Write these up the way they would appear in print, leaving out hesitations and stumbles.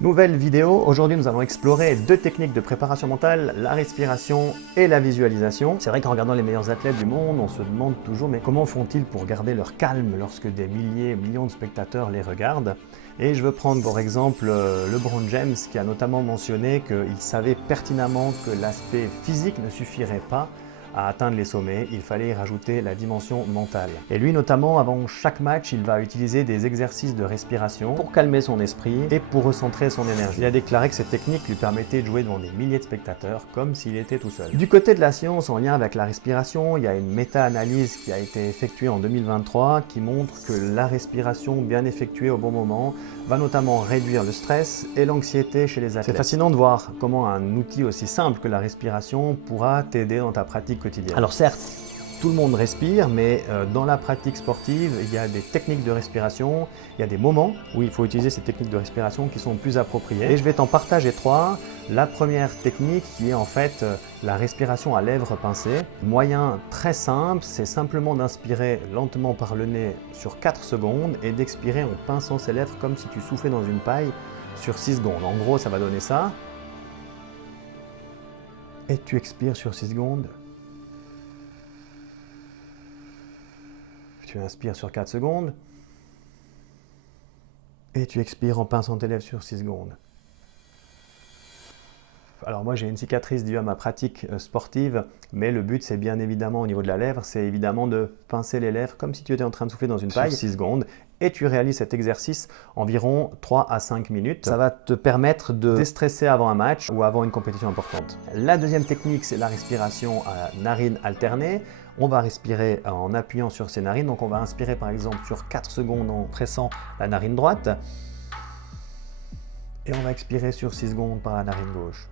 Nouvelle vidéo, aujourd'hui nous allons explorer deux techniques de préparation mentale, la respiration et la visualisation. C'est vrai qu'en regardant les meilleurs athlètes du monde, on se demande toujours mais comment font-ils pour garder leur calme lorsque des milliers, millions de spectateurs les regardent? Et je veux prendre pour exemple LeBron James qui a notamment mentionné qu'il savait pertinemment que l'aspect physique ne suffirait pas à atteindre les sommets, il fallait y rajouter la dimension mentale. Et lui notamment, avant chaque match, il va utiliser des exercices de respiration pour calmer son esprit et pour recentrer son énergie. Il a déclaré que cette technique lui permettait de jouer devant des milliers de spectateurs comme s'il était tout seul. Du côté de la science, en lien avec la respiration, il y a une méta-analyse qui a été effectuée en 2023 qui montre que la respiration bien effectuée au bon moment va notamment réduire le stress et l'anxiété chez les athlètes. C'est fascinant de voir comment un outil aussi simple que la respiration pourra t'aider dans ta pratique quotidienne. Alors certes, tout le monde respire, mais dans la pratique sportive, il y a des techniques de respiration, il y a des moments où il faut utiliser ces techniques de respiration qui sont plus appropriées. Et je vais t'en partager trois. La première technique qui est en fait la respiration à lèvres pincées. Moyen très simple, c'est simplement d'inspirer lentement par le nez sur 4 secondes et d'expirer en pinçant ses lèvres comme si tu soufflais dans une paille sur 6 secondes. En gros, ça va donner ça. Et tu expires sur 6 secondes. Tu inspires sur 4 secondes et tu expires en pinçant tes lèvres sur 6 secondes. Alors moi j'ai une cicatrice due à ma pratique sportive, mais le but c'est bien évidemment au niveau de la lèvre, c'est évidemment de pincer les lèvres comme si tu étais en train de souffler dans une paille sur 6 secondes et tu réalises cet exercice environ 3 à 5 minutes. Ça va te permettre de déstresser avant un match ou avant une compétition importante. La deuxième technique c'est la respiration à narines alternées. On va respirer en appuyant sur ses narines, donc on va inspirer par exemple sur 4 secondes en pressant la narine droite et on va expirer sur 6 secondes par la narine gauche.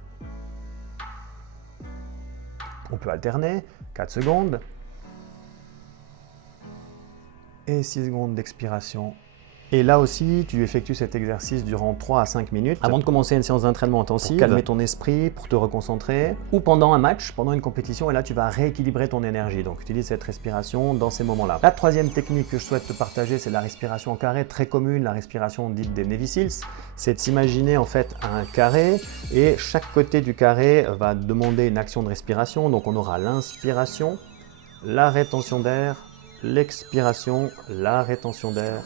On peut alterner, 4 secondes et 6 secondes d'expiration. Et là aussi, tu effectues cet exercice durant 3 à 5 minutes avant de commencer une séance d'entraînement intensive, pour calmer ton esprit, pour te reconcentrer, ou pendant un match, pendant une compétition, et là tu vas rééquilibrer ton énergie. Donc utilise cette respiration dans ces moments-là. La troisième technique que je souhaite te partager, c'est la respiration en carré, très commune, la respiration dite des Navy Seals. C'est de s'imaginer en fait un carré, et chaque côté du carré va demander une action de respiration. Donc on aura l'inspiration, la rétention d'air, l'expiration, la rétention d'air,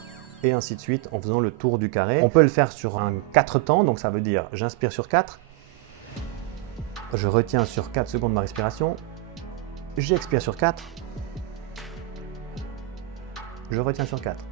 et ainsi de suite en faisant le tour du carré. On peut le faire sur un 4 temps, donc ça veut dire j'inspire sur 4, je retiens sur 4 secondes ma respiration, j'expire sur 4, je retiens sur 4.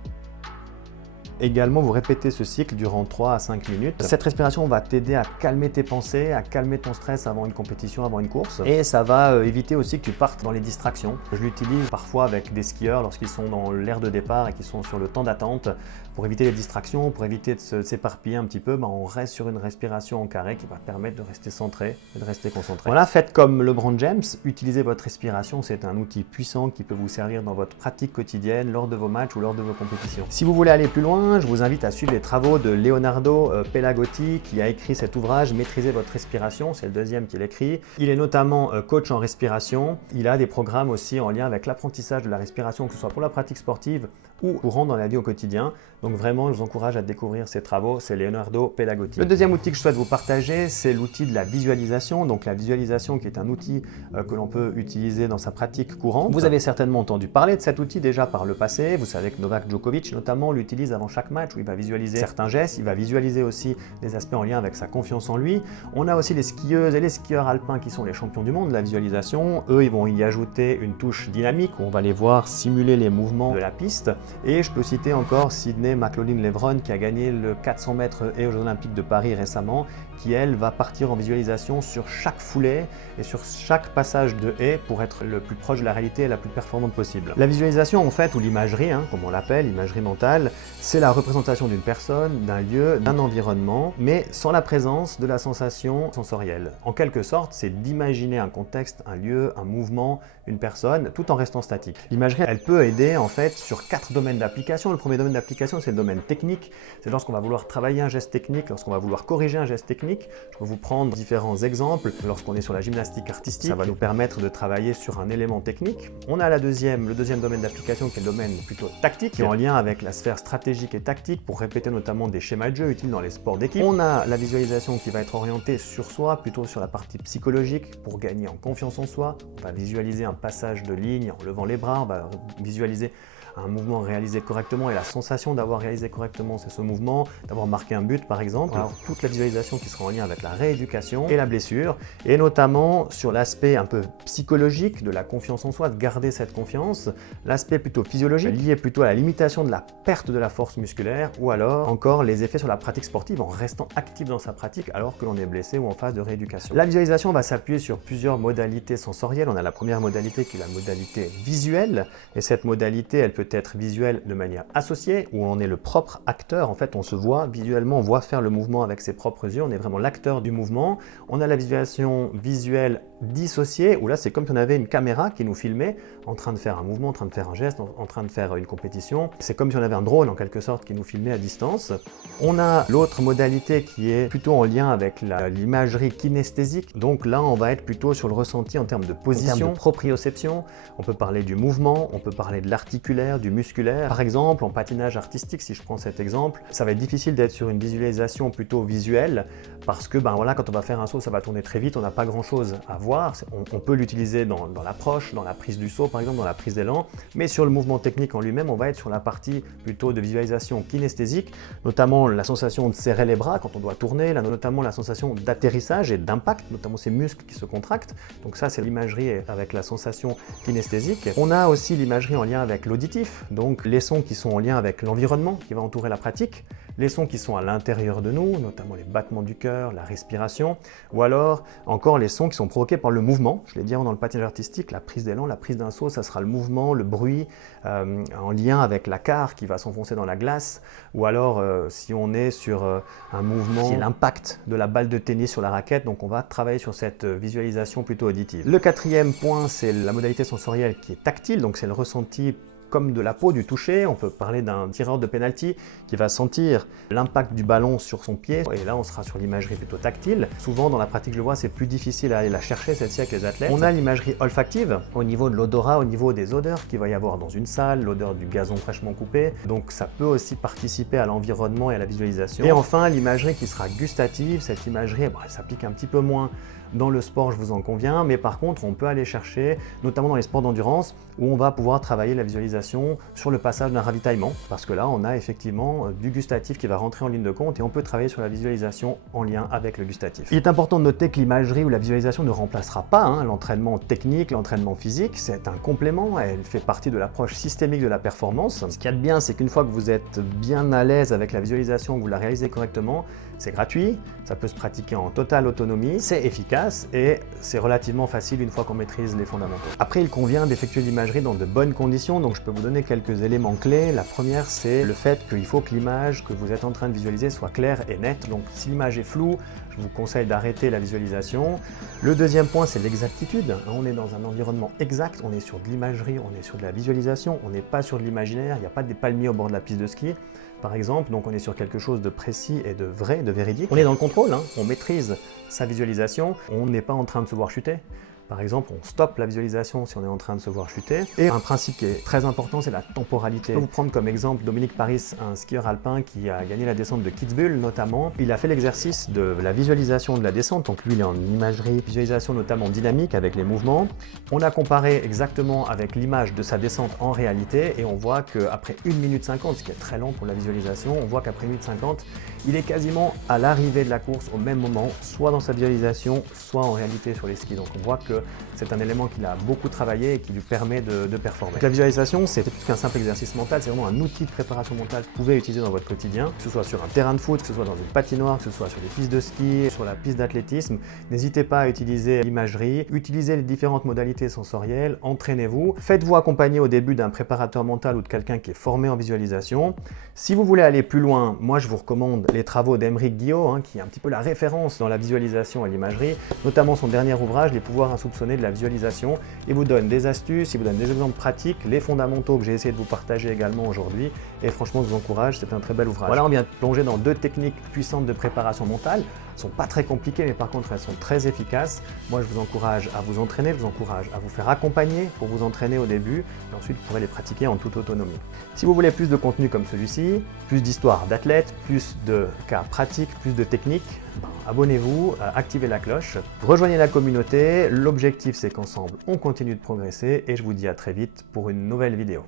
Également, vous répétez ce cycle durant 3 à 5 minutes. Cette respiration va t'aider à calmer tes pensées, à calmer ton stress avant une compétition, avant une course. Et ça va éviter aussi que tu partes dans les distractions. Je l'utilise parfois avec des skieurs lorsqu'ils sont dans l'aire de départ et qu'ils sont sur le temps d'attente. Pour éviter les distractions, pour éviter de s'éparpiller un petit peu, on reste sur une respiration en carré qui va permettre de rester centré et de rester concentré. Voilà, faites comme LeBron James, utilisez votre respiration. C'est un outil puissant qui peut vous servir dans votre pratique quotidienne, lors de vos matchs ou lors de vos compétitions. Si vous voulez aller plus loin, je vous invite à suivre les travaux de Leonardo Pelagotti qui a écrit cet ouvrage « Maîtrisez votre respiration », c'est le deuxième qu'il écrit. Il est notamment coach en respiration. Il a des programmes aussi en lien avec l'apprentissage de la respiration, que ce soit pour la pratique sportive ou courant dans la vie au quotidien. Donc vraiment, je vous encourage à découvrir ses travaux, c'est Leonardo Pelagotti. Le deuxième outil que je souhaite vous partager, c'est l'outil de la visualisation. Donc la visualisation qui est un outil que l'on peut utiliser dans sa pratique courante. Vous avez certainement entendu parler de cet outil déjà par le passé. Vous savez que Novak Djokovic notamment l'utilise avant chaque match où il va visualiser certains gestes, il va visualiser aussi des aspects en lien avec sa confiance en lui. On a aussi les skieuses et les skieurs alpins qui sont les champions du monde de la visualisation. Eux, ils vont y ajouter une touche dynamique où on va les voir simuler les mouvements de la piste. Et je peux citer encore Sydney McLaughlin-Levrone qui a gagné le 400 mètres et aux Jeux Olympiques de Paris récemment, qui elle va partir en visualisation sur chaque foulée et sur chaque passage de haie pour être le plus proche de la réalité et la plus performante possible. La visualisation en fait, ou l'imagerie, comme on l'appelle, l'imagerie mentale, c'est la représentation d'une personne, d'un lieu, d'un environnement, mais sans la présence de la sensation sensorielle. En quelque sorte, c'est d'imaginer un contexte, un lieu, un mouvement, une personne, tout en restant statique. L'imagerie, elle peut aider en fait sur 4 domaines domaines d'application. Le premier domaine d'application, c'est le domaine technique. C'est lorsqu'on va vouloir travailler un geste technique, lorsqu'on va vouloir corriger un geste technique. Je peux vous prendre différents exemples. Lorsqu'on est sur la gymnastique artistique, ça va nous permettre de travailler sur un élément technique. On a le deuxième domaine d'application qui est le domaine plutôt tactique, qui est en lien avec la sphère stratégique et tactique pour répéter notamment des schémas de jeu utiles dans les sports d'équipe. On a la visualisation qui va être orientée sur soi, plutôt sur la partie psychologique pour gagner en confiance en soi. On va visualiser un passage de ligne en levant les bras, on va visualiser un mouvement réalisé correctement et la sensation d'avoir réalisé correctement, c'est ce mouvement, d'avoir marqué un but par exemple. Alors toute la visualisation qui sera en lien avec la rééducation et la blessure, et notamment sur l'aspect un peu psychologique de la confiance en soi, de garder cette confiance, l'aspect plutôt physiologique, lié plutôt à la limitation de la perte de la force musculaire, ou alors encore les effets sur la pratique sportive en restant actif dans sa pratique alors que l'on est blessé ou en phase de rééducation. La visualisation va s'appuyer sur plusieurs modalités sensorielles. On a la première modalité qui est la modalité visuelle, et cette modalité elle peut être visuelle de manière associée, où on est le propre acteur. En fait, on se voit visuellement, on voit faire le mouvement avec ses propres yeux, on est vraiment l'acteur du mouvement. On a la visualisation visuelle dissociée, où là, c'est comme si on avait une caméra qui nous filmait en train de faire un mouvement, en train de faire un geste, en train de faire une compétition. C'est comme si on avait un drone, en quelque sorte, qui nous filmait à distance. On a l'autre modalité qui est plutôt en lien avec l'imagerie kinesthésique. Donc là, on va être plutôt sur le ressenti en termes de position, en termes de proprioception. On peut parler du mouvement, on peut parler de l'articulaire, du musculaire. Par exemple, en patinage artistique, si je prends cet exemple, ça va être difficile d'être sur une visualisation plutôt visuelle parce que voilà, quand on va faire un saut, ça va tourner très vite, on n'a pas grand-chose à voir. On peut l'utiliser dans l'approche, dans la prise du saut, par exemple, dans la prise d'élan, mais sur le mouvement technique en lui-même, on va être sur la partie plutôt de visualisation kinesthésique, notamment la sensation de serrer les bras quand on doit tourner, notamment la sensation d'atterrissage et d'impact, notamment ces muscles qui se contractent. Donc ça, c'est l'imagerie avec la sensation kinesthésique. On a aussi l'imagerie en lien avec l'auditif, donc les sons qui sont en lien avec l'environnement qui va entourer la pratique, les sons qui sont à l'intérieur de nous, notamment les battements du cœur, la respiration, ou alors encore les sons qui sont provoqués par le mouvement. Je l'ai dit avant dans le patinage artistique, la prise d'élan, la prise d'un saut, ça sera le mouvement, le bruit, en lien avec la carre qui va s'enfoncer dans la glace, ou alors si on est sur un mouvement qui est l'impact de la balle de tennis sur la raquette, donc on va travailler sur cette visualisation plutôt auditive. Le quatrième point, c'est la modalité sensorielle qui est tactile, donc c'est le ressenti comme de la peau, du toucher. On peut parler d'un tireur de penalty qui va sentir l'impact du ballon sur son pied, et là on sera sur l'imagerie plutôt tactile. Souvent dans la pratique, je le vois, c'est plus difficile à aller la chercher celle-ci avec les athlètes. On a l'imagerie olfactive au niveau de l'odorat, au niveau des odeurs qu'il va y avoir dans une salle, l'odeur du gazon fraîchement coupé, donc ça peut aussi participer à l'environnement et à la visualisation. Et enfin l'imagerie qui sera gustative. Cette imagerie, elle s'applique un petit peu moins dans le sport, je vous en conviens, mais par contre on peut aller chercher, notamment dans les sports d'endurance, où on va pouvoir travailler la visualisation sur le passage d'un ravitaillement, parce que là on a effectivement du gustatif qui va rentrer en ligne de compte, et on peut travailler sur la visualisation en lien avec le gustatif. Il est important de noter que l'imagerie ou la visualisation ne remplacera pas l'entraînement technique, l'entraînement physique, c'est un complément, elle fait partie de l'approche systémique de la performance. Ce qu'il y a de bien, c'est qu'une fois que vous êtes bien à l'aise avec la visualisation, que vous la réalisez correctement, c'est gratuit, ça peut se pratiquer en totale autonomie, c'est efficace et c'est relativement facile une fois qu'on maîtrise les fondamentaux. Après, il convient d'effectuer l'imagerie dans de bonnes conditions, donc je peux vous donner quelques éléments clés. La première, c'est le fait qu'il faut que l'image que vous êtes en train de visualiser soit claire et nette. Donc si l'image est floue, je vous conseille d'arrêter la visualisation. Le deuxième point, c'est l'exactitude. On est dans un environnement exact, on est sur de l'imagerie, on est sur de la visualisation, on n'est pas sur de l'imaginaire, il n'y a pas des palmiers au bord de la piste de ski, par exemple, donc on est sur quelque chose de précis et de vrai, de véridique. On est dans le contrôle, on maîtrise sa visualisation, on n'est pas en train de se voir chuter. Par exemple, on stoppe la visualisation si on est en train de se voir chuter. Et un principe qui est très important, c'est la temporalité. Je peux vous prendre comme exemple Dominique Paris, un skieur alpin qui a gagné la descente de Kitzbühel notamment. Il a fait l'exercice de la visualisation de la descente, donc lui il est en imagerie, visualisation notamment dynamique avec les mouvements. On a comparé exactement avec l'image de sa descente en réalité et on voit qu'après 1 minute 50, ce qui est très lent pour la visualisation, on voit qu'après 1 minute 50, il est quasiment à l'arrivée de la course au même moment, soit dans sa visualisation, soit en réalité sur les skis. Donc on voit que c'est un élément qu'il a beaucoup travaillé et qui lui permet de performer. Donc la visualisation, c'est plus qu'un simple exercice mental, c'est vraiment un outil de préparation mentale que vous pouvez utiliser dans votre quotidien, que ce soit sur un terrain de foot, que ce soit dans une patinoire, que ce soit sur les pistes de ski, sur la piste d'athlétisme. N'hésitez pas à utiliser l'imagerie, utilisez les différentes modalités sensorielles, entraînez-vous. Faites-vous accompagner au début d'un préparateur mental ou de quelqu'un qui est formé en visualisation. Si vous voulez aller plus loin, moi je vous recommande les travaux d'Aymeric Guillot, qui est un petit peu la référence dans la visualisation et l'imagerie, notamment son dernier ouvrage, Les pouvoirs insoutenable soupçonner de la visualisation. Il vous donne des astuces, il vous donne des exemples pratiques, les fondamentaux que j'ai essayé de vous partager également aujourd'hui. Et franchement, je vous encourage, c'est un très bel ouvrage. Voilà, on vient de plonger dans 2 techniques puissantes de préparation mentale. Elles ne sont pas très compliquées, mais par contre, elles sont très efficaces. Moi, je vous encourage à vous entraîner, je vous encourage à vous faire accompagner pour vous entraîner au début. Et ensuite, vous pourrez les pratiquer en toute autonomie. Si vous voulez plus de contenu comme celui-ci, plus d'histoires d'athlètes, plus de cas pratiques, plus de techniques, abonnez-vous, activez la cloche, rejoignez la communauté. L'objectif, c'est qu'ensemble, on continue de progresser et je vous dis à très vite pour une nouvelle vidéo.